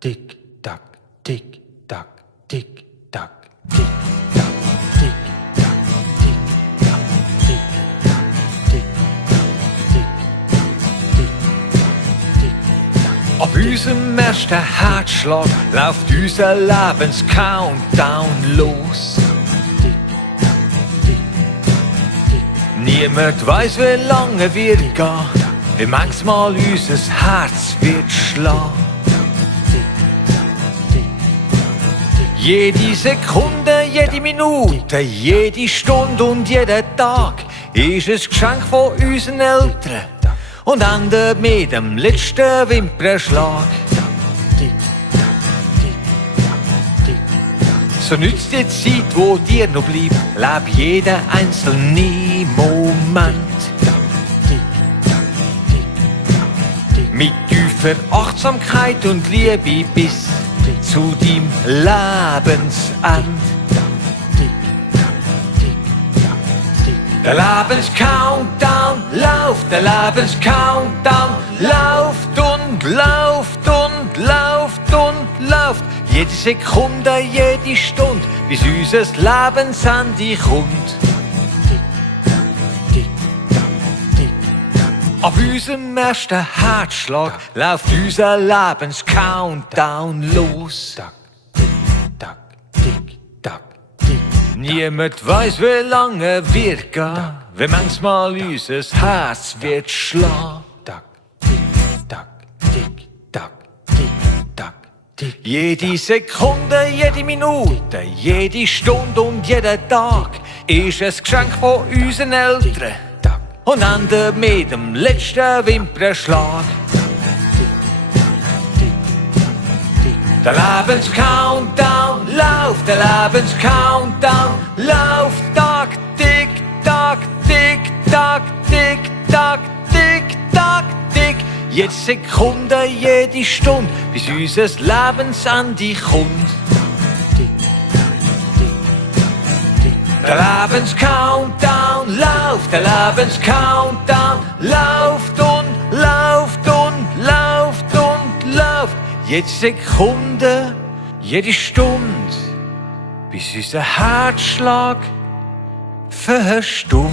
tick, tack, tick, tack, tick, tack, tick, tack, tick, tack, tick, tack, tick, tack, tick, tack, tick, tick, tack. Ab unserem ersten Herzschlag läuft unser Lebens-Countdown los. Niemand weiss, wie lange wir gehen, wie manchmal unser Herz wird schlagen. Jede Sekunde, jede Minute, jede Stunde und jeder Tag ist ein Geschenk von unseren Eltern und endet mit dem letzten Wimpernschlag. So nützt die Zeit, wo dir noch bleibt, leb jeden einzelnen Moment. Mit tiefer Achtsamkeit und Liebe bis zu deinem Lebensende. Der Lebens-Countdown läuft, der Lebens-Countdown läuft und läuft und läuft und läuft. Jede Sekunde, jede Stunde, bis unser Lebensende kommt. Auf unserem ersten Herzschlag läuft unser Lebens-Countdown los. Niemand weiß, wie lange wir gehen, wie manchmal unser Herz wird schlagen. Jede Sekunde, jede Minute, jede Stunde und jeder Tag ist ein Geschenk von unseren Eltern und endet mit dem letzten Wimpernschlag. Der Lebens-Countdown läuft, der Lebens-Countdown läuft, Tag, tick, Tag, tick, Tag, tick, Tag, tick, Tag, tick. Jede Sekunde, jede Stunde, bis unser Lebensende kommt. Der Lebens-Countdown läuft, der Lebens-Countdown läuft und läuft und läuft und läuft. Jede Sekunde, jede Stunde, bis unser Herzschlag verstummt.